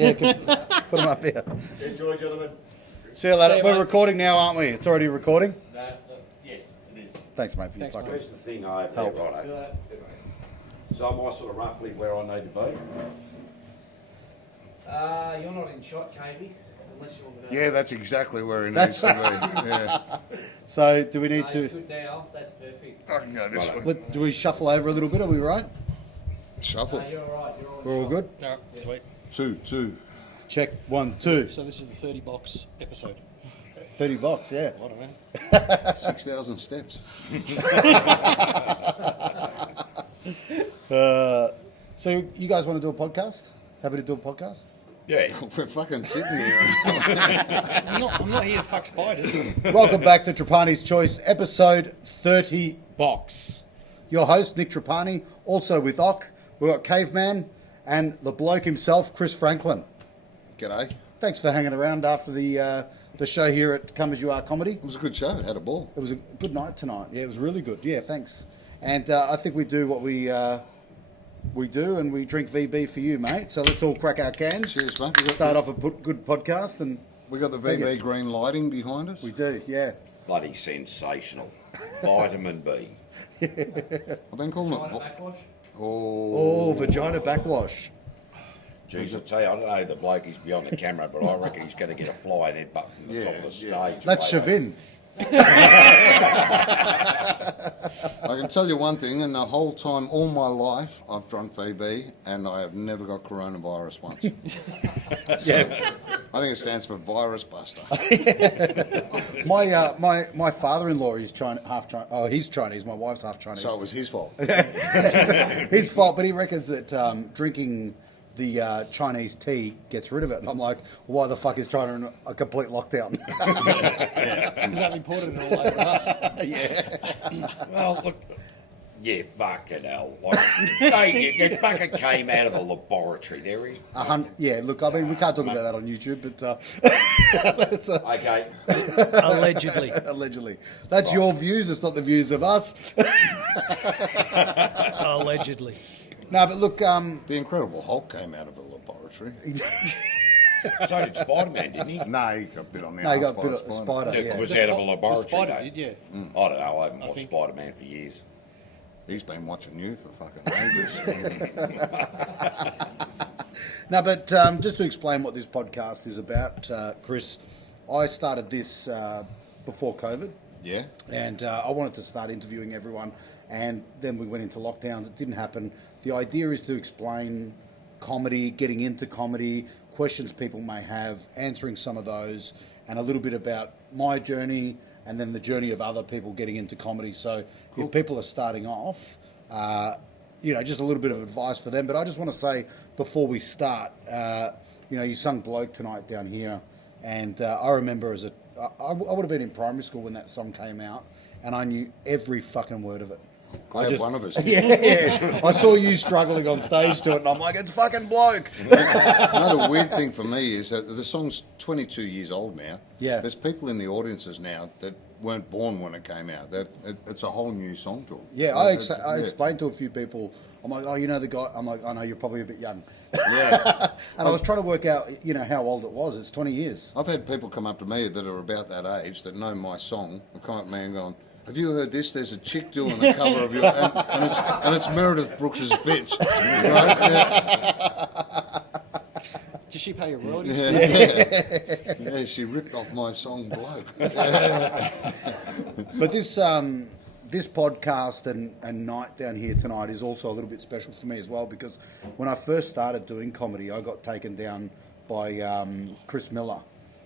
Yeah, put them up here. Enjoy, gentlemen. See you later. See you, We're mate. recording now, aren't we? It's already recording? Yes, it is. Thanks, mate, for your Thanks, fucking... Here's the thing I have there, Help. righto. So am I sort of roughly where I need to be? You're not in shot, KB, unless you want to. Yeah, that's exactly where he needs to be. Yeah. So, do we need It's to... good now. That's perfect. I can go this way. Do we shuffle over a little bit? Are we right? Shuffle. You're all right. You're all We're all good? All right, sweet. Two. Check 1, 2. So this is the 30 box episode. $30, yeah. I don't know. 6,000 steps. So, you guys want to do a podcast? Happy to do a podcast? Yeah. We're fucking sitting here. I'm not here to fuck spiders. Welcome back to Trapani's Choice, episode 30 box. Your host, Nick Trapani, also with Ock. We've got Caveman and the bloke himself, Chris Franklin. G'day. Thanks for hanging around after the show here at Come As You Are Comedy. It was a good show. Had a ball. It was a good night tonight. Yeah, it was really good. Yeah, thanks. And I think we do what we do, and we drink VB for you, mate. So let's all crack our cans. Cheers, mate. Start off a good podcast, and We got the Thank VB you. green lighting behind us. we do. Yeah. Bloody sensational. Vitamin B. I've been calling China it. backwash. Oh, vagina backwash. Jeez, I tell you, I don't know the bloke is beyond the camera, but I reckon he's going to get a fly and headbutt from the top of the stage. That's mate. Chavin. I can tell you one thing, in the whole time, all my life, I've drunk VB and I have never got coronavirus once. Yeah. I think it stands for Virus Buster. My father-in-law is half Chinese. Oh, he's Chinese. My wife's half Chinese. So it was his fault. His fault, but he reckons that drinking the Chinese tea gets rid of it. And I'm like, why the fuck is China in a complete lockdown? Because that reported it all over us. Well, look. Yeah, fucking hell. Like, hey, that fucker came out of a laboratory. There he is. Yeah, look, I mean, we can't talk about that on YouTube, but that's, Okay. Allegedly. allegedly. That's your views, it's not the views of us. Allegedly. No, but look, The Incredible Hulk came out of a laboratory. So did Spider-Man, didn't he? No, he got bit on the no, you arse got by a bit of spider. It Yeah. was The out of a spi- laboratory. the spider though. did, yeah. I don't know. I haven't watched think- Spider-Man for years. He's been watching you for fucking ages. No, but just to explain what this podcast is about, Chris, I started this before COVID. Yeah? And I wanted to start interviewing everyone, and then we went into lockdowns. It didn't happen. The idea is to explain comedy, getting into comedy, questions people may have, answering some of those, and a little bit about my journey and then the journey of other people getting into comedy. So if people are starting off, just a little bit of advice for them. But I just want to say before we start, you sung Bloke tonight down here, and I remember I would have been in primary school when that song came out, and I knew every fucking word of it. Glad one of us did. Yeah. I saw you struggling on stage to it, and I'm like, it's fucking Bloke. Another weird thing for me is that the song's 22 years old now. Yeah. There's people in the audiences now that weren't born when it came out. It's a whole new song to them. Yeah, I explained to a few people. I'm like, oh, you know the guy? I'm like, I know you're probably a bit young. Yeah. And I was trying to work out, how old it was. It's 20 years. I've had people come up to me that are about that age that know my song. They come up to me and going, have you heard this? There's a chick doing a cover of your... And it's Meredith Brooks's bitch. Right? Yeah. Does she pay your royalties? Yeah, she ripped off my song Bloke. But this podcast and night down here tonight is also a little bit special for me as well, because when I first started doing comedy, I got taken down by Chris Miller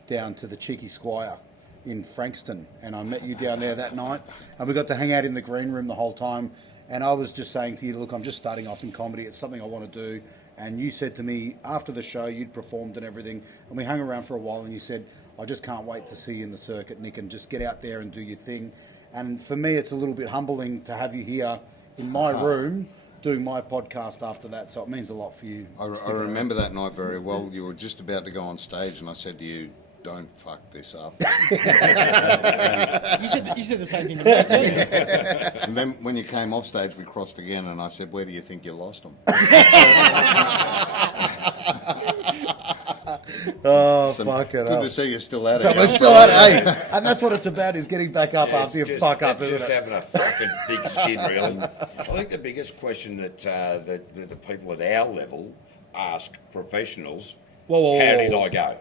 down to the Cheeky Squire in Frankston, and I met you down there that night, and we got to hang out in the green room the whole time. And I was just saying to you, look, I'm just starting off in comedy. It's something I want to do. And you said to me after the show, you'd performed and everything, and we hung around for a while, and you said, I just can't wait to see you in the circuit, Nick, and just get out there and do your thing. And for me, it's a little bit humbling to have you here in my room doing my podcast after that, so it means a lot for you. I remember that night very well. You were just about to go on stage and I said to you, don't fuck this up. You said the same thing to me too. And then when you came off stage, we crossed again and I said, where do you think you lost them? Oh, So fuck it good up. to see you still at So it. we're still at hey, and that's what it's about, is getting back up after you It's fuck up, it's isn't just it? having a fucking big skin, really. I think the biggest question that the people at our level ask professionals, Whoa, how whoa, did whoa. I go?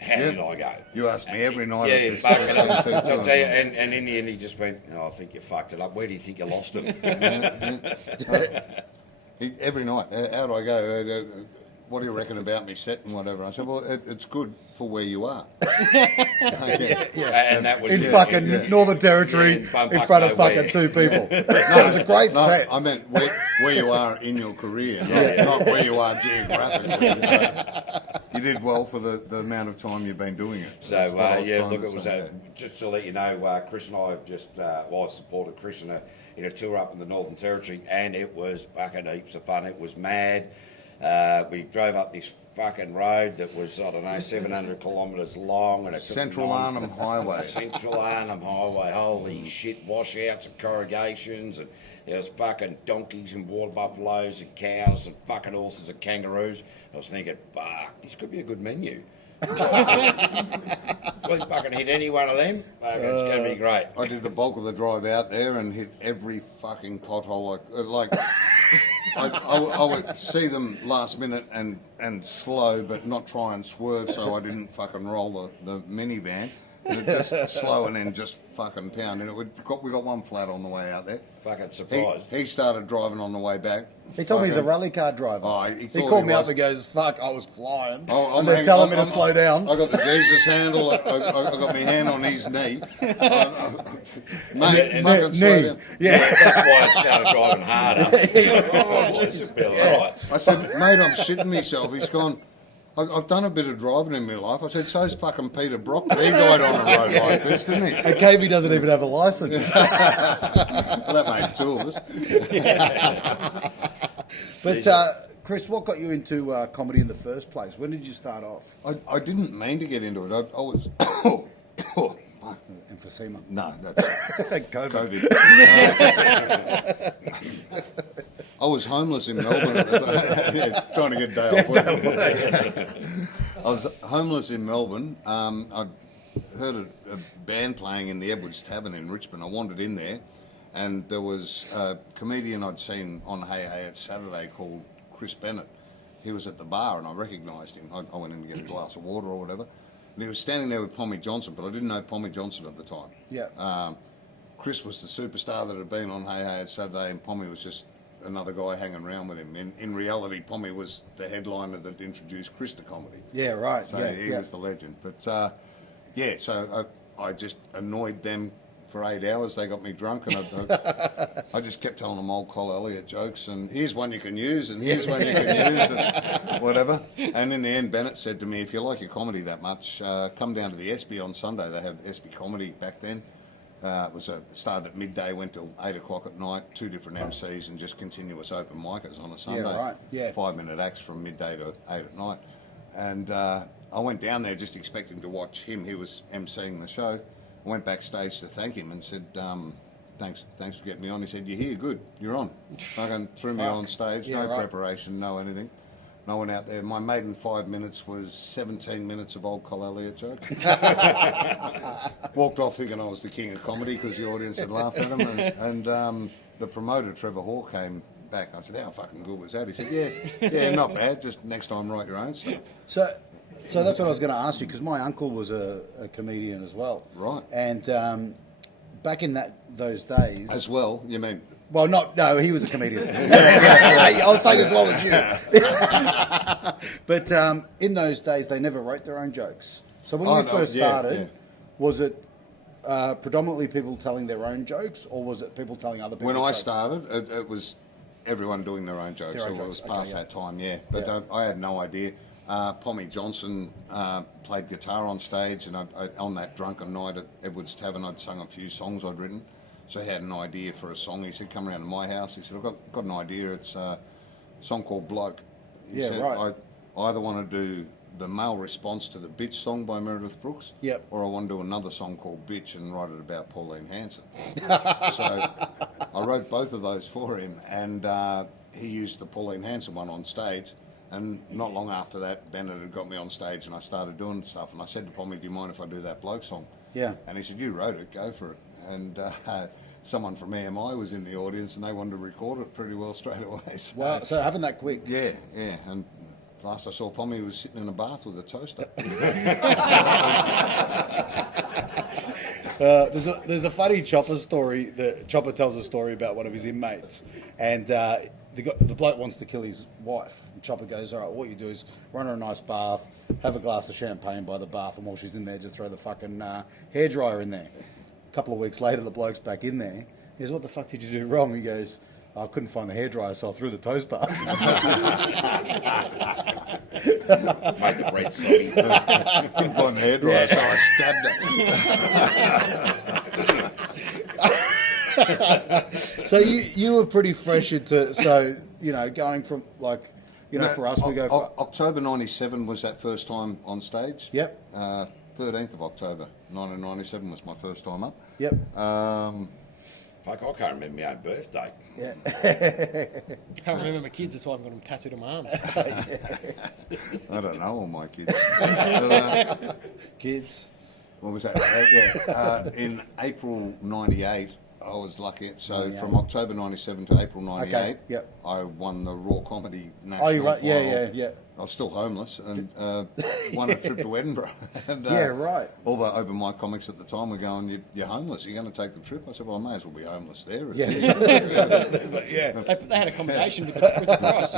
How Yeah. did I go? You ask me every night. Yeah, at this fucking hell. station too, I'll tell you, and in the end he just went, oh, I think you fucked it up. Where do you think you lost it? Every night, how do I go? What do you reckon about me set and whatever? I said, well, it's good for where you are. And that was In it. fucking Northern Territory, Yeah, in bum in fuck front of nowhere. fucking two people. That was a great No, set. I meant where you are in your career, not where you are geographically. You did well for the amount of time you've been doing it. So, That's what I was yeah, trying look, to it was say. just to let you know, Chris and I have just, I supported Chris in a tour up in the Northern Territory, and it was fucking heaps of fun. It was mad. We drove up this fucking road that was, I don't know, 700 kilometres long. And it took Central nine- Arnhem Highway. Central Arnhem Highway, holy shit, washouts and corrugations, and there was fucking donkeys and water buffaloes and cows and fucking horses and kangaroos. I was thinking, fuck, this could be a good menu. We'll fucking hit any one of them. Fuck, it's going to be great. I did the bulk of the drive out there and hit every fucking pothole. I would see them last minute and slow, but not try and swerve so I didn't fucking roll the minivan. And just slow and then just fucking pound. And we got one flat on the way out there. Fucking surprised. He started driving on the way back. He told me he's a Fucking- rally car driver. Oh, he thought called he me up was. and goes, fuck, I was flying. Oh, and they're telling me to slow down. I got the Jesus handle. I got my hand on his knee. Mate, And fucking slow knee. down. Yeah. That's why I started driving harder. Oh, Jesus, Bill, right. I said, mate, I'm shitting myself. He's gone, I've done a bit of driving in my life. I said, so's fucking Peter Brock. He died on a road like this, didn't he? And KB doesn't even have a license. Well, that made two of us. But, Chris, what got you into comedy in the first place? When did you start off? I didn't mean to get into it. I was... Emphysema. No, that's COVID. COVID. I was homeless in Melbourne at the time. Yeah, trying to get a day off work. I was homeless in Melbourne. I'd heard a band playing in the Edwards Tavern in Richmond. I wandered in there, and there was a comedian I'd seen on Hey Hey It's Saturday called Chris Bennett. He was at the bar, and I recognised him. I went in to get a glass of water or whatever. And he was standing there with Pommy Johnson, but I didn't know Pommy Johnson at the time. Yeah. Chris was the superstar that had been on Hey Hey It's Saturday, and Pommy was just another guy hanging around with him. In reality, Pommy was the headliner that introduced Chris to comedy. Yeah, right. So yeah, he yeah. was the legend. But yeah, so I just annoyed them for 8 hours. They got me drunk, and I just kept telling them old Col Elliott jokes, and here's one you can use, and here's one you can use, and whatever. And in the end, Bennett said to me, if you like your comedy that much, come down to the Espy on Sunday. They had Espy Comedy back then. It started at midday, went till 8 o'clock at night, 2 different MCs, and just continuous open micers on a Sunday. right, yeah. 5-minute acts from midday to 8 at night. And I went down there just expecting to watch him. He was MCing the show. I went backstage to thank him and said, thanks for getting me on. He said, you're here, good, you're on. Fucking threw me on stage, Yeah, no right. preparation, no anything. And I went out there. My maiden 5 minutes was 17 minutes of old Col Elliott joke. Walked off thinking I was the king of comedy because the audience had laughed at him. And the promoter, Trevor Hall, came back. I said, how fucking good was that? He said, yeah, not bad. Just next time write your own stuff. So that's what I was going to ask you, because my uncle was a comedian as well. Right. And back in those days... As well, you mean... Well, no, he was a comedian. yeah. I was saying as well as you. But in those days, they never wrote their own jokes. So when you first started, was it predominantly people telling their own jokes, or was it people telling other people When I jokes? started, it was everyone doing their own jokes. Their own So it jokes, was past okay, yeah. that time, yeah. But Yeah. I had no idea. Pommy Johnson played guitar on stage, and on that drunken night at Edwards Tavern, I'd sung a few songs I'd written. So he had an idea for a song. He said, come around to my house. He said, I've got an idea. It's a song called Bloke. He Yeah, said, right. I either want to do the male response to the Bitch song by Meredith Brooks, Yep. or I want to do another song called Bitch and write it about Pauline Hanson. So I wrote both of those for him, and he used the Pauline Hanson one on stage, And not long after that, Bennett had got me on stage and I started doing stuff. And I said to Pommy, do you mind if I do that Bloke song? Yeah. And he said, you wrote it, go for it. And someone from EMI was in the audience and they wanted to record it pretty well straight away. So, Wow, so it happened that quick. yeah. And last I saw Pommy, he was sitting in a bath with a toaster. There's a funny Chopper story that Chopper tells a story about one of his inmates, and the bloke wants to kill his wife. And Chopper goes, all right, what you do is run her a nice bath, have a glass of champagne by the bath, and while she's in there, just throw the fucking hairdryer in there. A couple of weeks later, the bloke's back in there. He goes, what the fuck did you do wrong? He goes, I couldn't find the hairdryer, so I threw the toaster. Made the bread soggy. Couldn't find the hairdryer, so I stabbed her. So you were pretty fresh into, so, you know, going from like, you know, for us, we go for... October 97 was that first time on stage. Yep. 13th of October 1997 was my first time up. Yep. Fuck, I can't remember my own birthday. Yeah. I can't remember my kids, that's why I've got them tattooed on my arms. I don't know all my kids. Kids. What was that? In April 98, I was lucky. So 98. from October 97 to April 98, Okay, yep. I won the Raw Comedy National Oh, you right? Yeah, final. yeah. I was still homeless and won a trip to Edinburgh. And, Yeah, right. All the open mic comics at the time were going, you're homeless, you're going to take the trip? I said, well, I may as well be homeless there. Yeah. Yeah. They had accommodation with the price.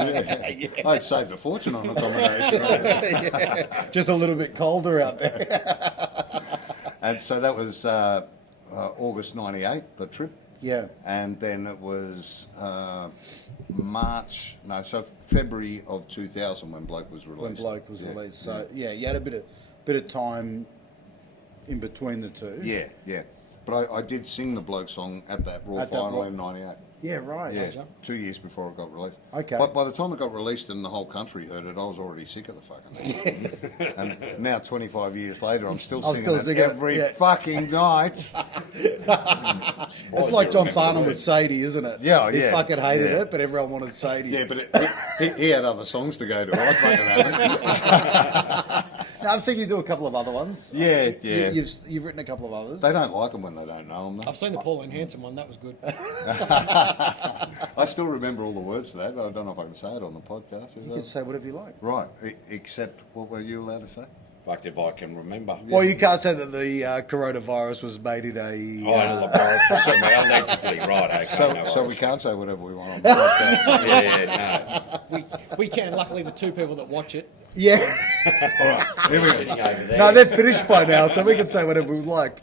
I saved a fortune on accommodation. Just a little bit colder out there. And so that was August 98, the trip. Yeah. And then it was February of 2000 when Bloke was released. When Bloke was Yeah. released. So yeah, you had a bit of time in between the two. Yeah. But I did sing the Bloke song at that Raw At that final Raw- in 98. Yeah, right. Yeah, 2 years before it got released. Okay. But by the time it got released and the whole country heard it, I was already sick of the fucking thing. And now, 25 years later, I'm still singing it every fucking night. It's like John Farnham with Sadie, isn't it? Yeah, He yeah, fucking hated yeah. it, but everyone wanted Sadie. Yeah, but he had other songs to go to. I fucking haven't. Now, I've seen you do a couple of other ones. Yeah, yeah. You've written a couple of others. They don't like them when they don't know them. I've seen the Pauline Hanson one, that was good. I still remember all the words to that. I don't know if I can say it on the podcast. You can say whatever you like. Right, except what were you allowed to say? Fucked if I can remember. Well, you can't say that the coronavirus was made in a... Oh, in a laboratory somewhere, allegedly, right, okay. So, no so we worries. can't say whatever we want on the podcast. Yeah, We can, luckily the two people that watch it. Yeah. All right, here we no. go. Sitting over there. No, they're finished by now, so we can say whatever we like.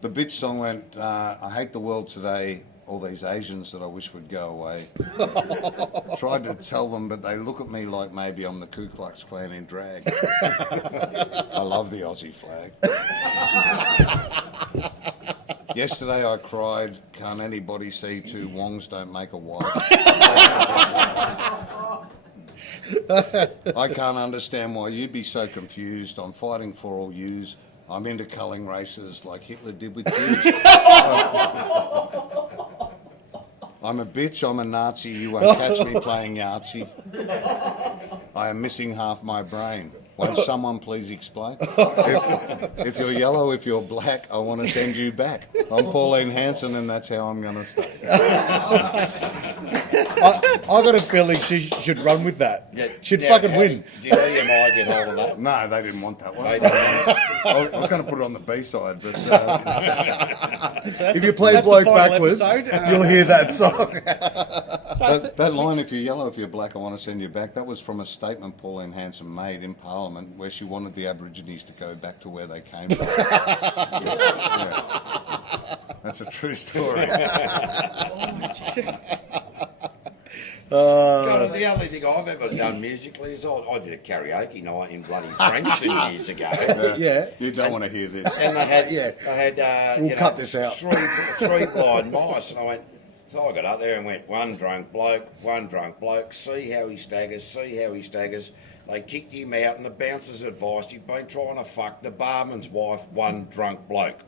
The bitch song went, I hate the world today, all these Asians that I wish would go away. Tried to tell them, but they look at me like maybe I'm the Ku Klux Klan in drag. I love the Aussie flag. Yesterday I cried, can't anybody see two Wongs don't make a white? I can't understand why you'd be so confused. I'm fighting for all yous. I'm into culling races like Hitler did with Jews. I'm a bitch, I'm a Nazi, you won't catch me playing Yahtzee. I am missing half my brain. Won't someone please explain? If you're yellow, if you're black, I want to send you back. I'm Pauline Hanson and that's how I'm going to stay. I got a feeling she should run with that. Yeah, She'd now, fucking how win. Did EMI get hold of that? No, they didn't want that one. They didn't. I was going to put it on the B-side, but If you play that's the Bloke final backwards, episode. you'll hear that song. that line, if you're yellow, if you're black, I want to send you back, that was from a statement Pauline Hanson made in Parliament where she wanted the Aborigines to go back to where they came from. Yeah. That's a true story. God, the only thing I've ever done musically is I did a karaoke night in bloody Frankston years ago. Yeah. You don't want to hear this. And they had, Yeah. I had, We'll cut this out. three blind mice, and I went. So I got up there and went, one drunk bloke, see how he staggers. They kicked him out, and the bouncers advised he'd been trying to fuck the barman's wife, one drunk bloke.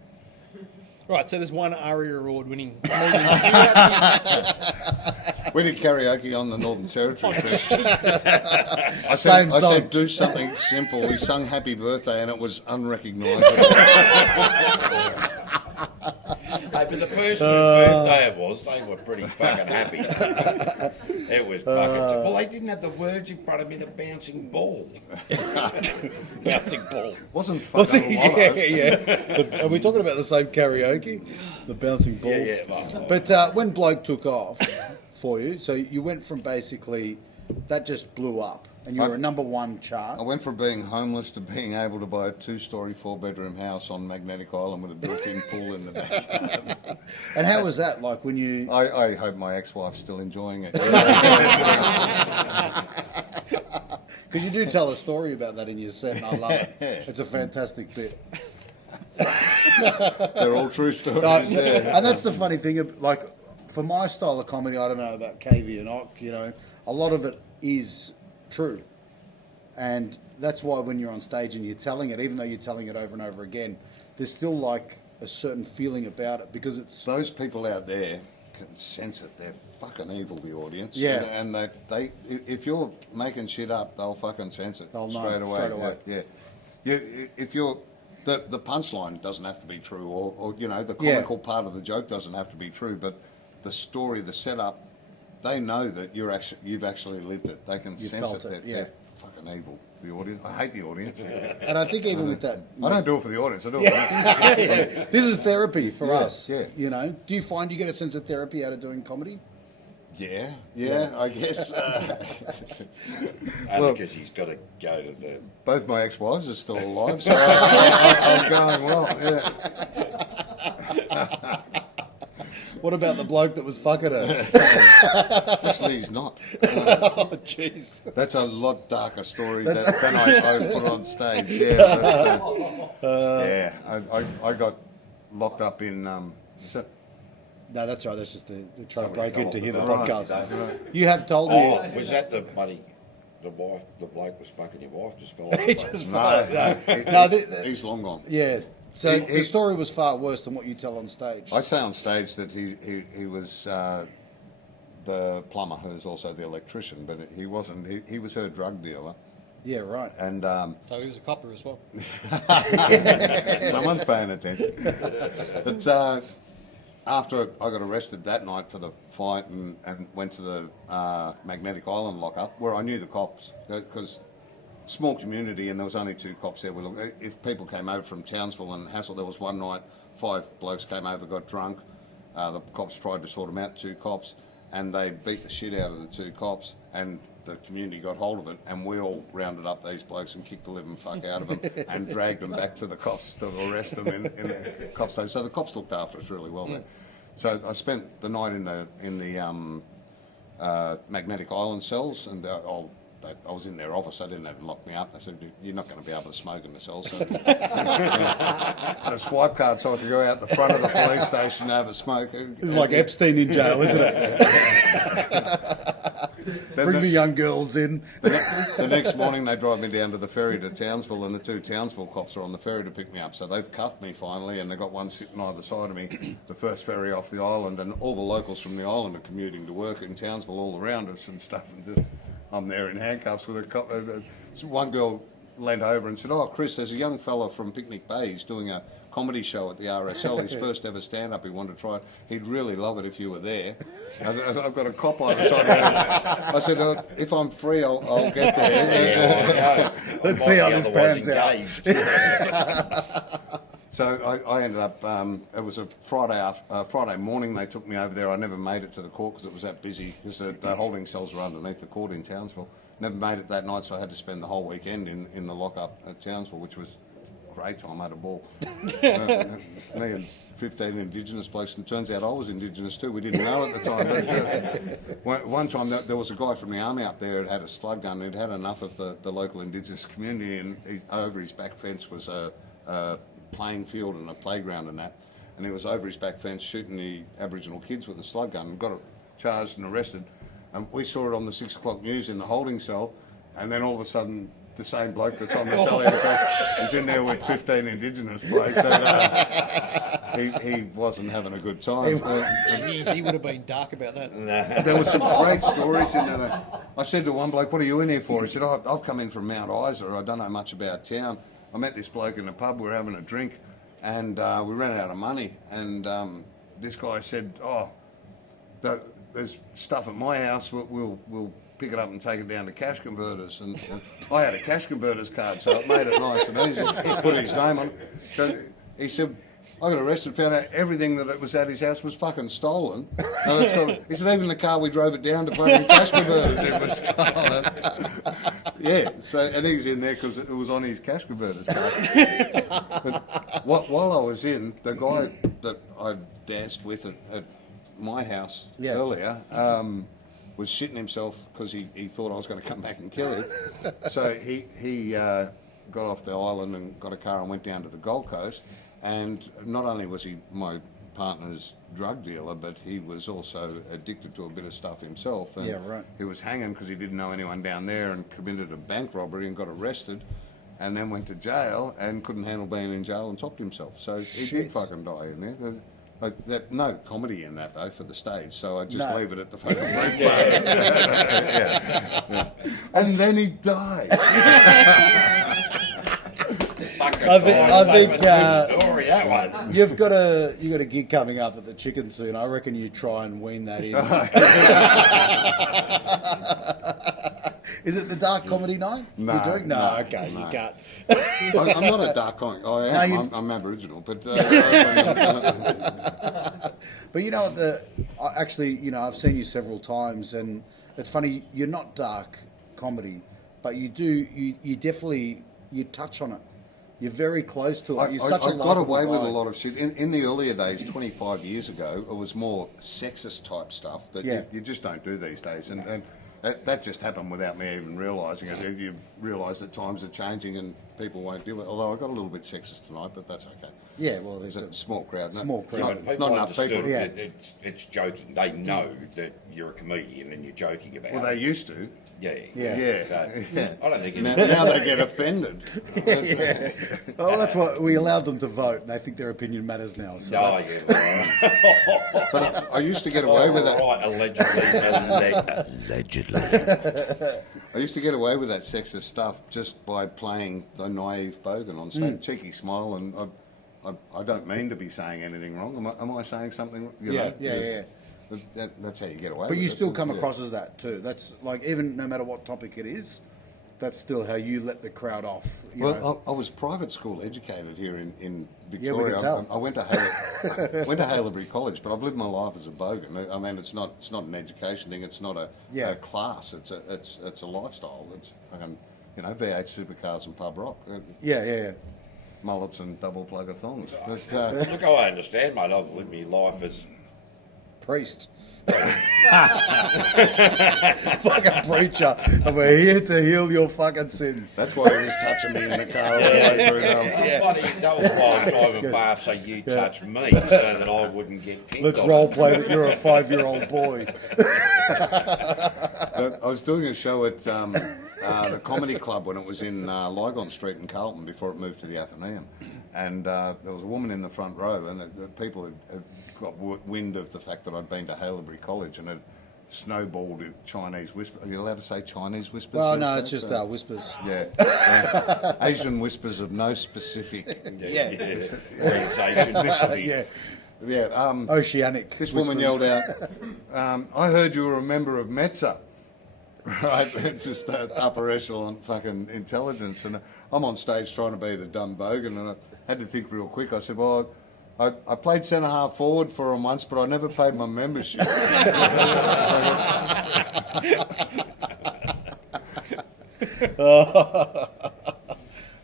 Right, so there's one ARIA award-winning comedian. We did karaoke on the Northern Territory. I Same said, song. do something simple. We sung Happy Birthday and it was unrecognisable. Hey, but the person whose birthday it was, they were pretty fucking happy. It was fucking... well, they didn't have the words in front of me, the bouncing ball. Bouncing ball. Wasn't fucking Are we talking about the same karaoke? The bouncing balls. Yeah. But when Bloke took off for you, so you went from basically that just blew up, and you were a #1 chart. I went from being homeless to being able to buy a 2-story, 4-bedroom house on Magnetic Island with a built-in pool in the back. And how was that like when you? I hope my ex-wife's still enjoying it. Because you do tell a story about that in your set, and I love it. It's a fantastic bit. They're all true stories. Yeah. And that's the funny thing, like, for my style of comedy, I don't know about KV and Ock, you know, a lot of it is true. And that's why when you're on stage and you're telling it, even though you're telling it over and over again, there's still like a certain feeling about it because it's... Those people out there can sense it. They're fucking evil, the audience. Yeah. And they if you're making shit up, they'll fucking sense it. They'll know straight away. straight away. Yeah. If you're... The punchline doesn't have to be true, or you know, the comical part of the joke doesn't have to be true, but the story, the setup, they know that you've actually lived it. They can sense felt it. it, yeah. They're fucking evil. The audience. I hate the audience. And I think even with that... I don't do it for the audience. I do it for me. This is therapy for Yeah, us. yeah. You know, do you find you get a sense of therapy out of doing comedy? Yeah, I guess. Only because he's got to go to the... Both my ex-wives are still alive, so I'm going well. Yeah. What about the bloke that was fucking her? Actually, he's not. Oh, jeez. That's a lot darker story than I put on stage. Yeah, but, I got locked up in. No, that's right. That's just the trying to Somebody break in to hear the Right. podcast. You have told me. Oh, was that the buddy? The wife, the bloke was fucking your wife, just fell off the boat. No, he's long gone. Yeah. So He- the story was far worse than what you tell on stage. I say on stage that he was the plumber who's also the electrician, but he wasn't. He was her drug dealer, Yeah, right. and So he was a copper as well. someone's paying attention. But after I got arrested that night for the fight and went to the Magnetic Island lockup, where I knew the cops, because small community and there was only 2 cops there. If people came over from Townsville and Hassel, there was one night 5 blokes came over, got drunk. The cops tried to sort them out, 2 cops, and they beat the shit out of the 2 cops, and the community got hold of it, and we all rounded up these blokes and kicked the living fuck out of them and dragged them back to the cops to arrest them in the cops station. So the cops looked after us really well there. So I spent the night in the Magnetic Island cells, and I was in their office. They didn't have to lock me up. They said, "You're not going to be able to smoke in the cell." So, and a swipe card so I could go out the front of the police station and have a smoke. This is like Epstein in jail, isn't it? Bring the young girls in. The next morning they drive me down to the ferry to Townsville, and the 2 Townsville cops are on the ferry to pick me up. So they've cuffed me finally, and they've got one sitting either side of me, the first ferry off the island, and all the locals from the island are commuting to work in Townsville all around us and stuff, and just I'm there in handcuffs with a cop. So one girl leant over and said, "Oh, Chris, there's a young fella from Picnic Bay. He's doing a comedy show at the RSL. His first ever stand-up. He wanted to try it. He'd really love it if you were there." I've got a cop either side of me. I said, "If I'm free, I'll get there." Let's see how this pans out. So I ended up, it was a Friday morning they took me over there. I never made it to the court because it was that busy, because the holding cells are underneath the court in Townsville. Never made it that night, so I had to spend the whole weekend in the lockup at Townsville, which was a great time. I had a ball. Me and 15 Indigenous blokes, and it turns out I was Indigenous too. We didn't know at the time. But, one time there was a guy from the army up there who had a slug gun. He'd had enough of the local Indigenous community, and over his back fence was a playing field and a playground and that, and he was over his back fence shooting the Aboriginal kids with a slug gun and got charged and arrested. And we saw it on the 6 o'clock news in the holding cell, and then all of a sudden the same bloke that's on the telly is in there with 15 Indigenous blokes. And, he wasn't having a good time. Jeez, he would have been dark about that. There were some great stories in there. I said to one bloke, "What are you in here for?" He said, "Oh, I've come in from Mount Isa. I don't know much about town. I met this bloke in the pub. We were having a drink, and we ran out of money. And this guy said, "Oh, there's stuff at my house. We'll pick it up and take it down to cash converters." And I had a cash converters card, so it made it nice and easy. He put his name on it. So he said, I got arrested, found out everything that was at his house was fucking stolen. He said, even the car we drove it down to fucking cash converters, it was stolen. Yeah, so, and he's in there because it was on his cash converters card. But while I was in, the guy that I danced with at my house earlier was shitting himself because he thought I was going to come back and kill him. So he got off the island and got a car and went down to the Gold Coast. And not only was he my partner's drug dealer, but he was also addicted to a bit of stuff himself. And he was hanging because he didn't know anyone down there and committed a bank robbery and got arrested and then went to jail and couldn't handle being in jail and topped himself. So he did fucking die in there. No comedy in that, though, for the stage, so I just leave it at the fucking And then he died. I think story, that one. you got a gig coming up at the Chicken soon. I reckon you try and wean that in. Is it the dark comedy night? No, You're doing? no, Okay, no. you can't. I'm not a dark comic. I am. No, I'm Aboriginal, but But you know, I've seen you several times, and it's funny. You're not dark comedy, but you definitely touch on it. You're very close to it. I Likable got away with a guy. lot of shit. In the earlier days, 25 years ago, it was more sexist type stuff that you just don't do these days. And that just happened without me even realising it. You realise that times are changing and people won't do it. Although I got a little bit sexist tonight, but that's okay. Yeah, well, It's a small crowd. small crowd. People Not enough people. understood that it's joking. They know that you're a comedian and you're joking about Well, it. they used to. Yeah. So, I don't think Now anyone... they get offended. Well, that's what we allowed them to vote, and they think their opinion matters now. So Oh, that's- yeah. But I used to get away with that. Right, allegedly. I used to get away with that sexist stuff just by playing the naive bogan on stage. Cheeky smile, and I don't mean to be saying anything wrong. Am I saying something? You know? Yeah. That's how you get away But with it. you still come across as that too. That's like, even no matter what topic it is, that's still how you let the crowd off. You know? I was private school educated here in Yeah, we Victoria. can tell. I went to Haileybury College, but I've lived my life as a bogan. I mean, it's not an education thing. It's not a class. It's a lifestyle. It's fucking V8 supercars and pub rock. Yeah. Mullets and double plugger thongs. But, Look, I understand, mate. I've lived my life as... Priest. Fucking preacher. And we're here to heal your fucking sins. that's why he was touching me in the car. All the way through. Funny, that was why I was driving past, so you touched me so that I wouldn't get picked Let's on. role play that you're a 5-year-old boy. I was doing a show at the Comedy Club when it was in Lygon Street in Carlton before it moved to the Athenaeum. And there was a woman in the front row, and the people had got wind of the fact that I'd been to Haileybury College and had snowballed Chinese whispers. Are you allowed to say Chinese whispers? Well, no, it's just whispers. Yeah. Asian whispers of no specific. Orientation. Yeah. Oceanic. This woman yelled out, I heard you were a member of Metza. Right, it's just that upper echelon fucking intelligence. And I'm on stage trying to be the dumb bogan, and I had to think real quick. I said, well, I played centre half forward for him once, but I never paid my membership.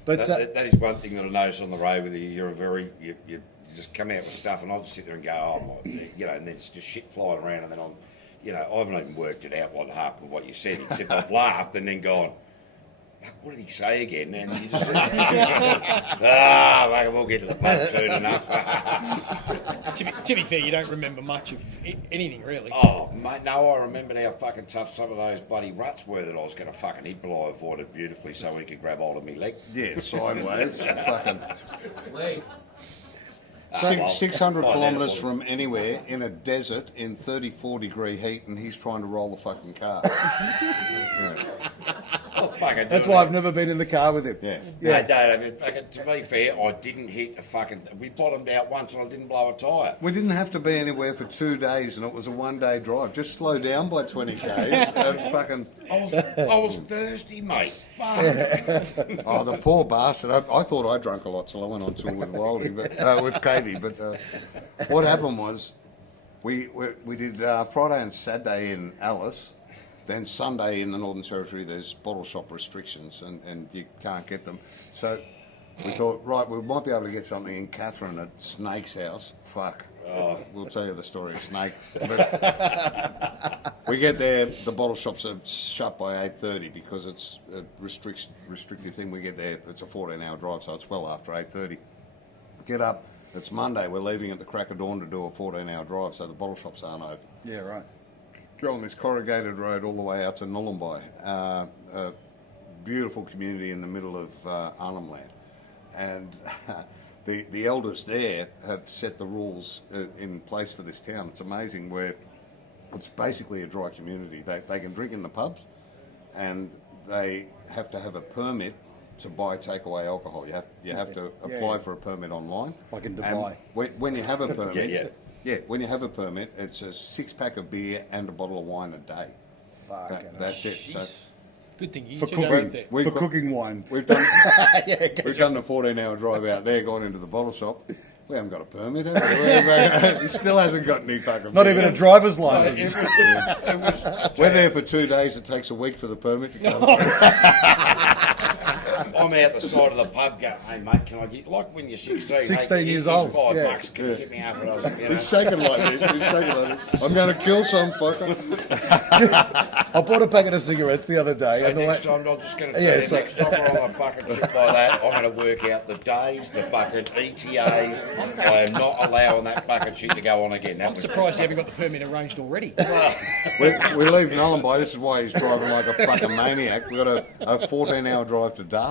But that is one thing that I noticed on the road with you. You're you just come out with stuff, and I'll just sit there and go, oh, and then it's just shit flying around, and then I haven't even worked it out half of what you said, except I've laughed and then gone, fuck, what did he say again? And you just we'll get to the pub soon enough. To be fair, you don't remember much of anything, really. Oh, mate, no, I remembered how fucking tough some of those bloody ruts were that I was going to fucking hit, but I avoided beautifully so he could grab hold of me leg. Yeah, sideways. Fucking. Lee, well, 600 by then it kilometres wasn't. from anywhere in a desert in 34-degree heat, and he's trying to roll the fucking car. That's why I've never been in the car with him. Yeah. Yeah. No, Dad, I mean, to be fair, I didn't hit a fucking... We bottomed out once and I didn't blow a tyre. We didn't have to be anywhere for 2 days, and it was a one-day drive. Just slow down by 20 k's and fucking... I was thirsty, mate. Fuck. Oh, the poor bastard! I thought I drank a lot till I went on tour with Wildy, but with Katie. But what happened was, we did Friday and Saturday in Alice. Then Sunday in the Northern Territory, there's bottle shop restrictions and you can't get them. So we thought, right, we might be able to get something in Catherine at Snake's house. Fuck. We'll tell you the story of Snake. But we get there, the bottle shops are shut by 8:30 because it's a restrictive thing. We get there, it's a 14-hour drive, so it's well after 8:30. Get up, it's Monday, we're leaving at the crack of dawn to do a 14-hour drive, so the bottle shops aren't open. Yeah, right. Go on this corrugated road all the way out to Nullumbai, a beautiful community in the middle of Arnhem Land. And the elders there have set the rules in place for this town. It's amazing where it's basically a dry community. They can drink in the pubs and they have to have a permit to buy takeaway alcohol. You have to apply for a permit online. Like in And Dubai. when you have a permit... Yeah. When you have a permit, it's a 6-pack of beer and a bottle of wine a day. That's it. So Good thing you For two cooking. don't live there. we've For got- cooking wine. we've done we've done the 14-hour drive out there, gone into the bottle shop. We haven't got a permit. Have we? He still hasn't got any fucking. Not beer. even a driver's license. We're there for 2 days. It takes a week for the permit to come. I'm out the side of the pub going, hey, mate, can I get... Like when you're 16. 16 hey, years here's old, $5. yeah. Can you get me half of those? You know? He's shaking like this. He's shaking like this. I'm going to kill some fucker. I bought a packet of cigarettes the other day. So and the next la- time, I'm just going to tell Yeah, you, so- next time we're on a fucking trip like that, I'm going to work out the days, the fucking ETAs. I am not allowing that fucking shit to go on again. I'm surprised you haven't got the permit arranged already. We leave Nullumbai. This is why he's driving like a fucking maniac. We've got a 14-hour drive to Darwin.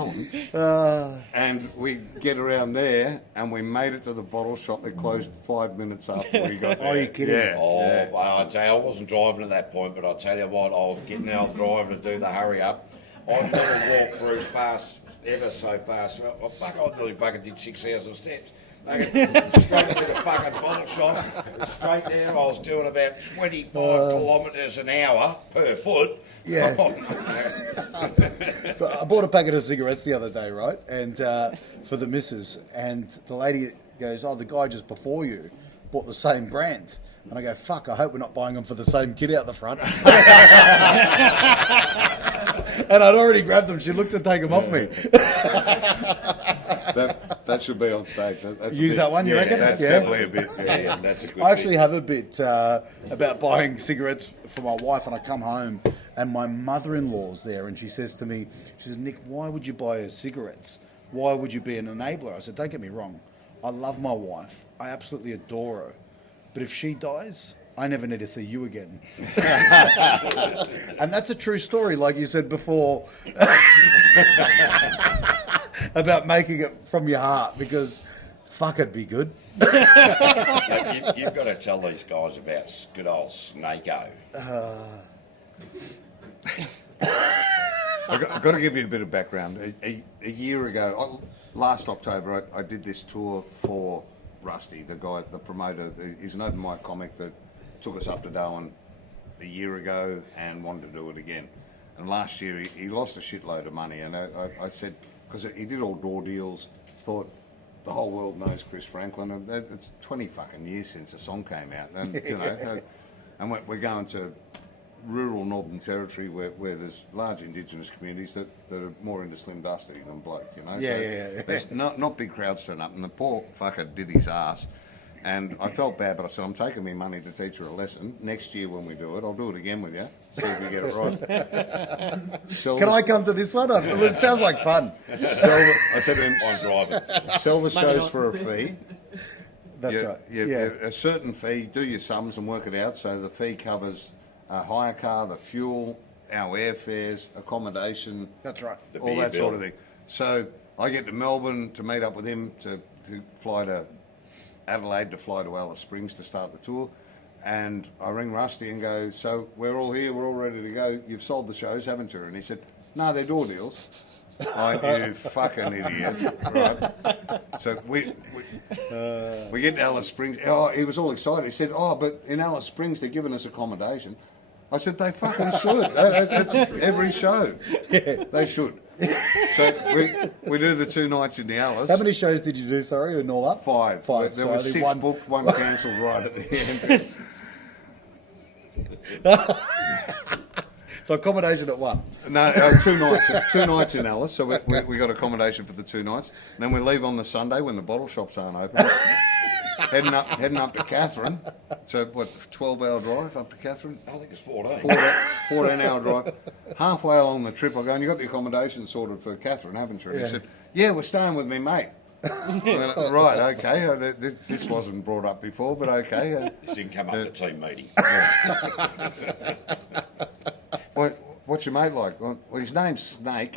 And we get around there and we made it to the bottle shop. It closed 5 minutes after we got there. Oh, you kidding? Yeah. Oh, well, I tell you, I wasn't driving at that point, but I'll tell you what, I was getting out driving to do the hurry up. I nearly walked through fast, ever so fast. I nearly fucking did 6,000 steps. Straight to the fucking bottle shop, straight there. I was doing about 25 kilometres an hour per foot. Yeah. Oh, no. But I bought a packet of cigarettes the other day, right? And for the missus, and the lady goes, "Oh, the guy just before you bought the same brand." And I go, "Fuck! I hope we're not buying them for the same kid out the front." And I'd already grabbed them. She looked to take them off me. That should be on stage. That's a Use bit- that one, you reckon? That's Yeah. definitely a bit. Yeah. Yeah, that's a good I actually bit. have a bit about buying cigarettes for my wife, and I come home and my mother-in-law's there, and she says to me, she says, "Nick, why would you buy her cigarettes? Why would you be an enabler?" I said, "Don't get me wrong, I love my wife, I absolutely adore her, but if she dies, I never need to see you again." And that's a true story, like you said before, about making it from your heart, because fuck, it'd be good. You've got to tell these guys about good old Snake-O. I've got to give you a bit of background. A year ago, last October, I did this tour for Rusty, the guy, the promoter. He's an open mic comic that took us up to Darwin a year ago and wanted to do it again. And last year he lost a shitload of money, and I said, because he did all door deals, thought the whole world knows Chris Franklin, and it's 20 fucking years since the song came out, and you know, and we're going to rural Northern Territory where there's large Indigenous communities that are more into Slim Dusty than Bloke, you know. Yeah. There's not big crowds turn up, and the poor fucker did his ass. And I felt bad, but I said, "I'm taking me money to teach her a lesson. Next year when we do it, I'll do it again with you. See if you get it right." Can I come to this one? It sounds like fun. I said to him, I'm driving. "Sell the shows for a fee. That's right. Yeah, Yeah. a certain fee. Do your sums and work it out. So the fee covers a hire car, the fuel, our airfares, accommodation, That's right. The all beer that bill. sort of thing. So I get to Melbourne to meet up with him to fly to Adelaide to fly to Alice Springs to start the tour. And I ring Rusty and go, so we're all here, we're all ready to go. You've sold the shows, haven't you? And he said, no, they're door deals. You fucking idiot. Right. So we get to Alice Springs. Oh, he was all excited. He said, but in Alice Springs they're giving us accommodation. I said, they fucking should. That's every show. They should. So we do the 2 nights in the Alice. How many shows did you do, sorry, in all up? 5. Five. There So were only 6 one. booked, 1 cancelled right at the end. So accommodation at 1. No, 2 nights. 2 nights in Alice, so we got accommodation for the 2 nights. And then we leave on the Sunday when the bottle shops aren't open. heading up to Catherine. So what, 12-hour drive up to Catherine? I think it's 14. 14-hour drive. Halfway along the trip, I go, and you got the accommodation sorted for Catherine, haven't you? And he said, yeah, we're staying with me, mate. Right, okay. This wasn't brought up before, but okay. This didn't come up at team meeting. What's your mate like? Well, his name's Snake.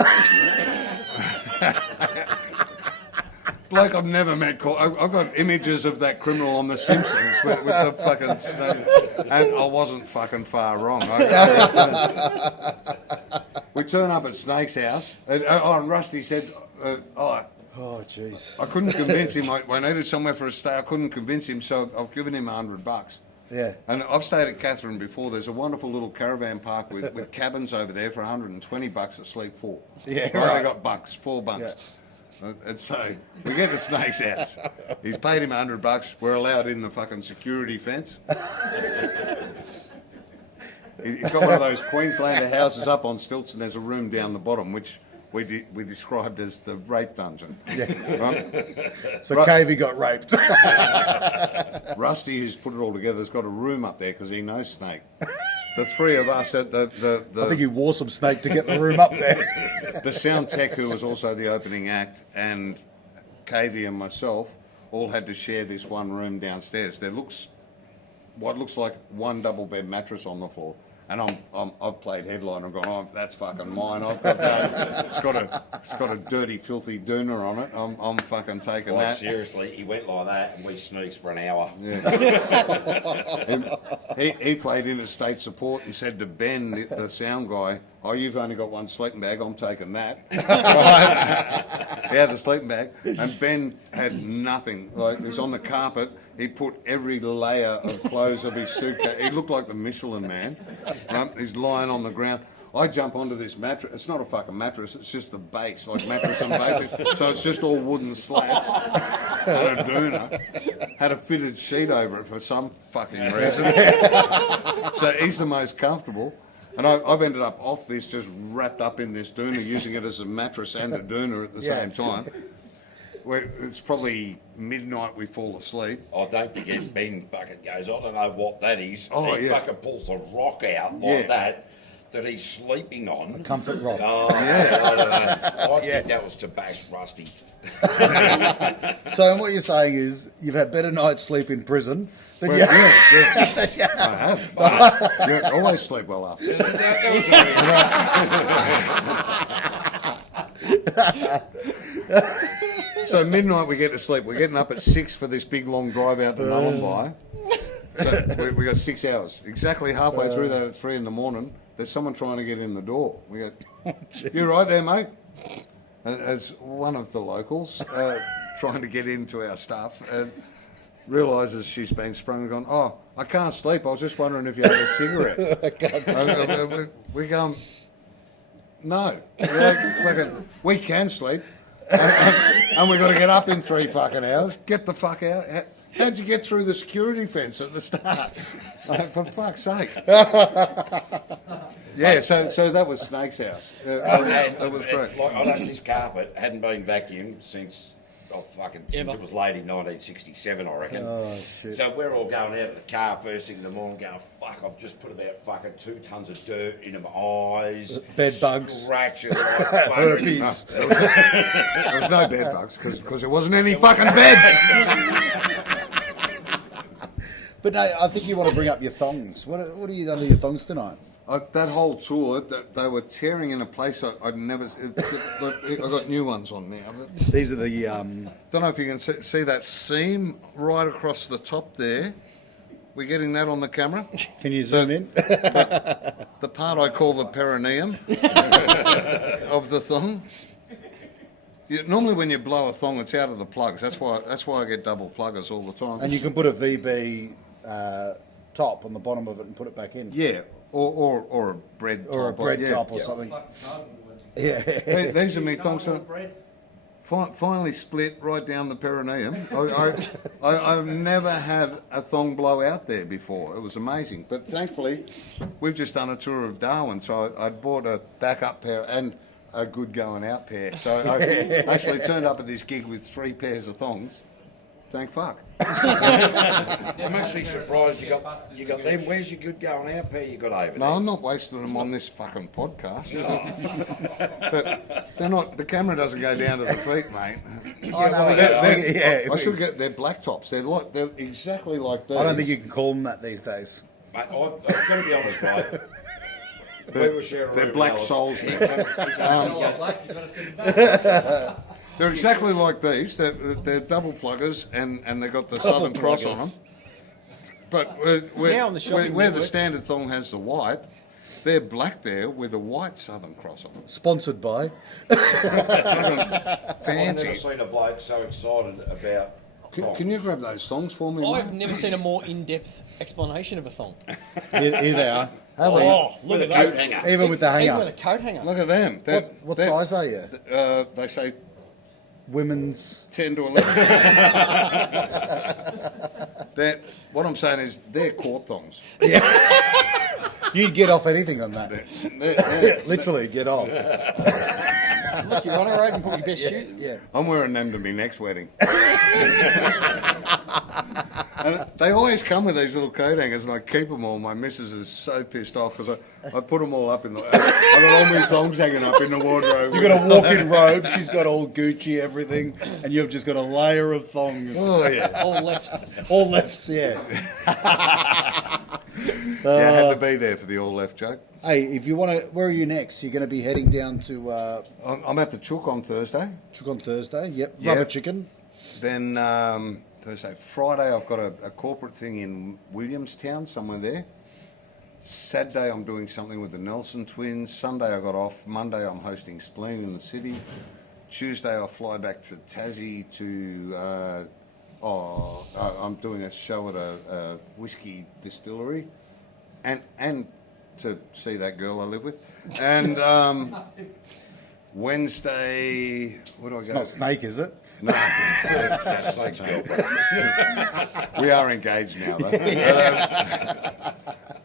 Bloke I've never met. I've got images of that criminal on The Simpsons with the fucking snake, and I wasn't fucking far wrong. We turn up at Snake's house, and Rusty said, Oh, jeez. I couldn't convince him. I needed somewhere for a stay. I couldn't convince him, so I've given him $100. Yeah. And I've stayed at Catherine before. There's a wonderful little caravan park with cabins over there for $120 to sleep 4. Yeah, Right. right. They got bunks, 4 bunks. Yeah. And so we get the Snake's house. He's paid him $100. We're allowed in the fucking security fence. He's got one of those Queenslander houses up on stilts, and there's a room down the bottom, which we described as the rape dungeon. Yeah. Right? So Cavey got raped. Rusty, who's put it all together, has got a room up there because he knows Snake. The 3 of us at I think he wore some snake to get the room up there. the sound tech, who was also the opening act, and Cavey and myself all had to share this one room downstairs. There looks what looks like one double bed mattress on the floor. And I've played headline. I've gone, oh, that's fucking mine. I've got that. It's got a dirty, filthy doona on it. I'm fucking taking Like, that. seriously, he went like that and we sneezed for an hour. Yeah. he played interstate support and said to Ben, the sound guy, oh, you've only got one sleeping bag. I'm taking that. He had the sleeping bag, and Ben had nothing. Like, he was on the carpet. He put every layer of clothes of his suitcase. He looked like the Michelin Man. He's lying on the ground. I jump onto this mattress. It's not a fucking mattress. It's just the base, like mattress and basic. So it's just all wooden slats and a doona. Had a fitted sheet over it for some fucking reason. So he's the most comfortable. And I've ended up off this, just wrapped up in this doona, using it as a mattress and a doona at the same time. It's probably midnight, we fall asleep. Oh, don't forget, Ben fucking goes, I don't know what that is. Oh, he yeah. fucking pulls the rock out like that he's sleeping on. Comfort rock. Oh, yeah. I don't know. I think that was to bash Rusty. So what you're saying is you've had better night's sleep in prison than Well, you yeah. I have. But you always sleep well after. So midnight we get to sleep. We're getting up at 6 for this big long drive out to Nullarbor. So we got 6 hours. Exactly halfway through that at 3 in the morning, there's someone trying to get in the door. We go, you right there, mate? As one of the locals trying to get into our stuff, realises she's been sprung and gone, oh, I can't sleep. I was just wondering if you had a cigarette. We go, no. We're like, fucking, we can sleep. And we've got to get up in 3 fucking hours. Get the fuck out. How'd you get through the security fence at the start? For fuck's sake. Yeah, so that was Snake's house. That was great. Like, I know this carpet hadn't been vacuumed since it was late in 1967, I reckon. Oh, shit. So we're all going out of the car first thing in the morning going, fuck, I've just put about fucking 2 tons of dirt into my eyes. Bed bugs. Scratches. Herpes. There was no bed bugs because there wasn't any fucking beds. But no, I think you want to bring up your thongs. What are you done to your thongs tonight? That whole tour, they were tearing in a place I'd never. I got new ones on now. But These are the don't know if you can see that seam right across the top there. We're getting that on the camera. Can you zoom in? The part I call the perineum of the thong. Normally, when you blow a thong, it's out of the plugs. That's why I get double pluggers all the time. And you can put a VB top on the bottom of it and put it back in. Yeah, or a bread top. Or a bread yeah. top or something. Yeah. These are me thongs. Bread. Finally split right down the perineum. I've never had a thong blow out there before. It was amazing. But thankfully, we've just done a tour of Darwin, so I bought a backup pair and a good going out pair. So I actually turned up at this gig with 3 pairs of thongs. Thank fuck. I'm actually surprised you got them. Where's your good going out pair you got over No, there? I'm not wasting them on this fucking podcast. But they're not. The camera doesn't go down to the feet, mate. Oh, no, I should get. They're black tops. They're exactly like these. I don't think you can call them that these days. Mate, I've got to be honest, right? We were sharing a They're room black with soles. Bloke, you've got to send them back. They're exactly like these. They're double pluggers, and they've got the Southern Cross on them. But Now on the shopping where the network- standard thong has the white, they're black there with a white Southern Cross on them. Sponsored by. I've Fancy. never seen a bloke so excited about. Can you grab those thongs for me, I've mate? never seen a more in-depth explanation of a thong. Here they are. How Oh, about look at coat that. hanger? even with the Even hanger? with a coat hanger. Look at them. What size are you? They say Women's. 10 to 11. What I'm saying is they're court thongs. You'd get off anything on that. Literally, get off. Look, you're on a road and put your best shoe. Yeah. I'm wearing them to my next wedding. And they always come with these little coat hangers, and I keep them all. My missus is so pissed off because I put them all up in the. I got all my thongs hanging up in the wardrobe. You got a walk-in robe. She's got all Gucci everything, and you've just got a layer of thongs. Oh yeah. All lefts. All lefts, yeah. Yeah, I had to be there for the all left joke. Hey, if you want to, where are you next? You're going to be heading down to I'm at the Chook on Thursday. Chook on Thursday. Yep. Yep. Rubber chicken. Then Thursday, Friday, I've got a corporate thing in Williamstown, somewhere there. Saturday, I'm doing something with the Nelson twins. Sunday, I got off. Monday, I'm hosting Spleen in the city. Tuesday, I'll fly back to Tassie to. I'm doing a show at a whiskey distillery, and to see that girl I live with. And Wednesday, where do I go? Not Snake, is it? No, That's like girlfriend. we are engaged now, though.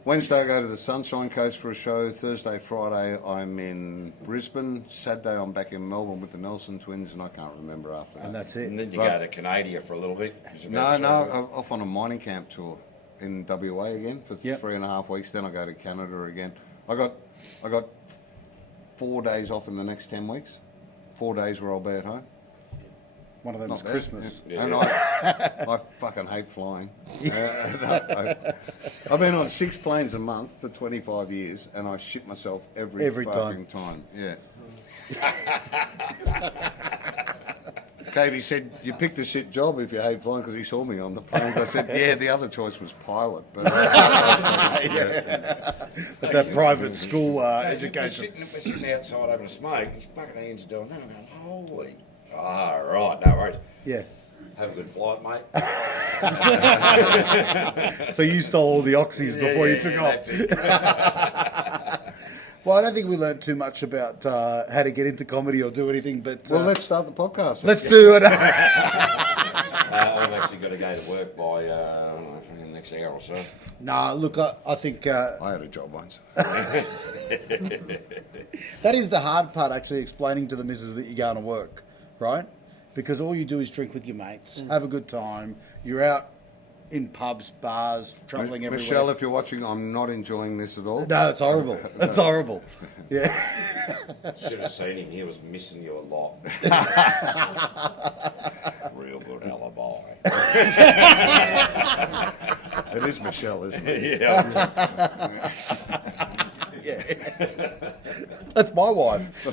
Wednesday, I go to the Sunshine Coast for a show. Thursday, Friday, I'm in Brisbane. Saturday, I'm back in Melbourne with the Nelson twins, and I can't remember after that. And that's it. And then you go to Canada for a little bit. It's No, about no, so I'm off on a mining camp tour in WA again for Yep. 3.5 weeks. Then I go to Canada again. I got 4 days off in the next 10 weeks. 4 days where I'll be at home. One of them Not is bad. Christmas. Yeah. And I fucking hate flying. I've been on 6 planes a month for 25 years, and I shit myself every fucking time. Yeah. Cavey said, you picked a shit job if you hate flying, because he saw me on the planes. I said, yeah, the other choice was pilot. But It's that private school We're education. sitting outside having a smoke. His fucking hands doing that. I'm going, holy. Ah, right, no worries. Yeah. Have a good flight, mate. So you stole all the oxys before you took off. That's it. Well, I don't think we learned too much about how to get into comedy or do anything, but well, let's start the podcast. let's do it. I've actually got to go to work by the next hour or so. Nah, look, I think I had a job once. that is the hard part, actually, explaining to the missus that you're going to work, right? Because all you do is drink with your mates, have a good time. You're out in pubs, bars, travelling everywhere. Michelle, if you're watching, I'm not enjoying this at all. No, it's horrible. It's horrible. Yeah. Should have seen him. He was missing you a lot. Real good alibi. It is Michelle, isn't it? Yeah. That's my wife.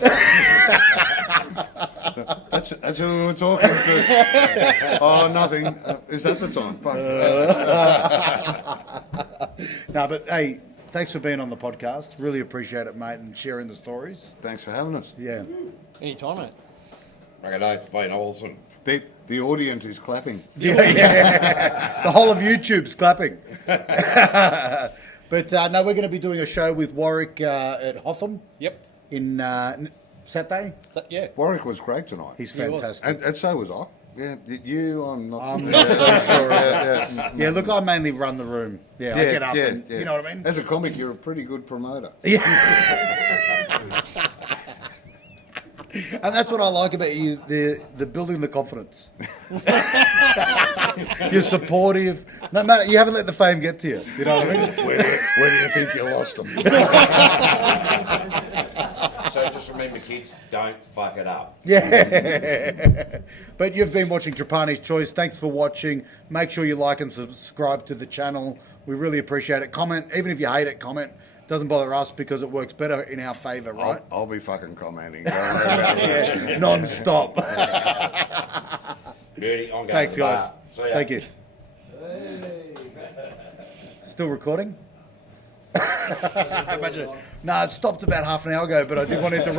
That's who we were talking to. Oh, nothing. Is that the time? Fuck. No, but hey, thanks for being on the podcast. Really appreciate it, mate, and sharing the stories. Thanks for having us. Yeah. Anytime, mate. Okay, it's been awesome. The audience is clapping. The whole of YouTube's clapping. But no, we're going to be doing a show with Warwick at Hotham Yep. in Saturday. Yeah. Warwick was great tonight. He's He was. fantastic. And so was I. Yeah, you, I'm not. I'm not so sure. Yeah. Yeah, look, I mainly run the room. Yeah, I get up and, you know what I mean? As a comic, you're a pretty good promoter. And that's what I like about you, the building the confidence. You're supportive. No matter, you haven't let the fame get to you. You know what I mean? Where do you think you lost them? So just remember, kids, don't fuck it up. Yeah. But you've been watching Trapani's Choice. Thanks for watching. Make sure you like and subscribe to the channel. We really appreciate it. Comment, even if you hate it, comment. Doesn't bother us because it works better in our favour, right? I'll be fucking commenting. Yeah, non-stop. Beauty, I'm going Thanks, to the guys. bar. See ya. Thank you. Still recording? Imagine. No, it stopped about half an hour ago, but I didn't want to interrupt.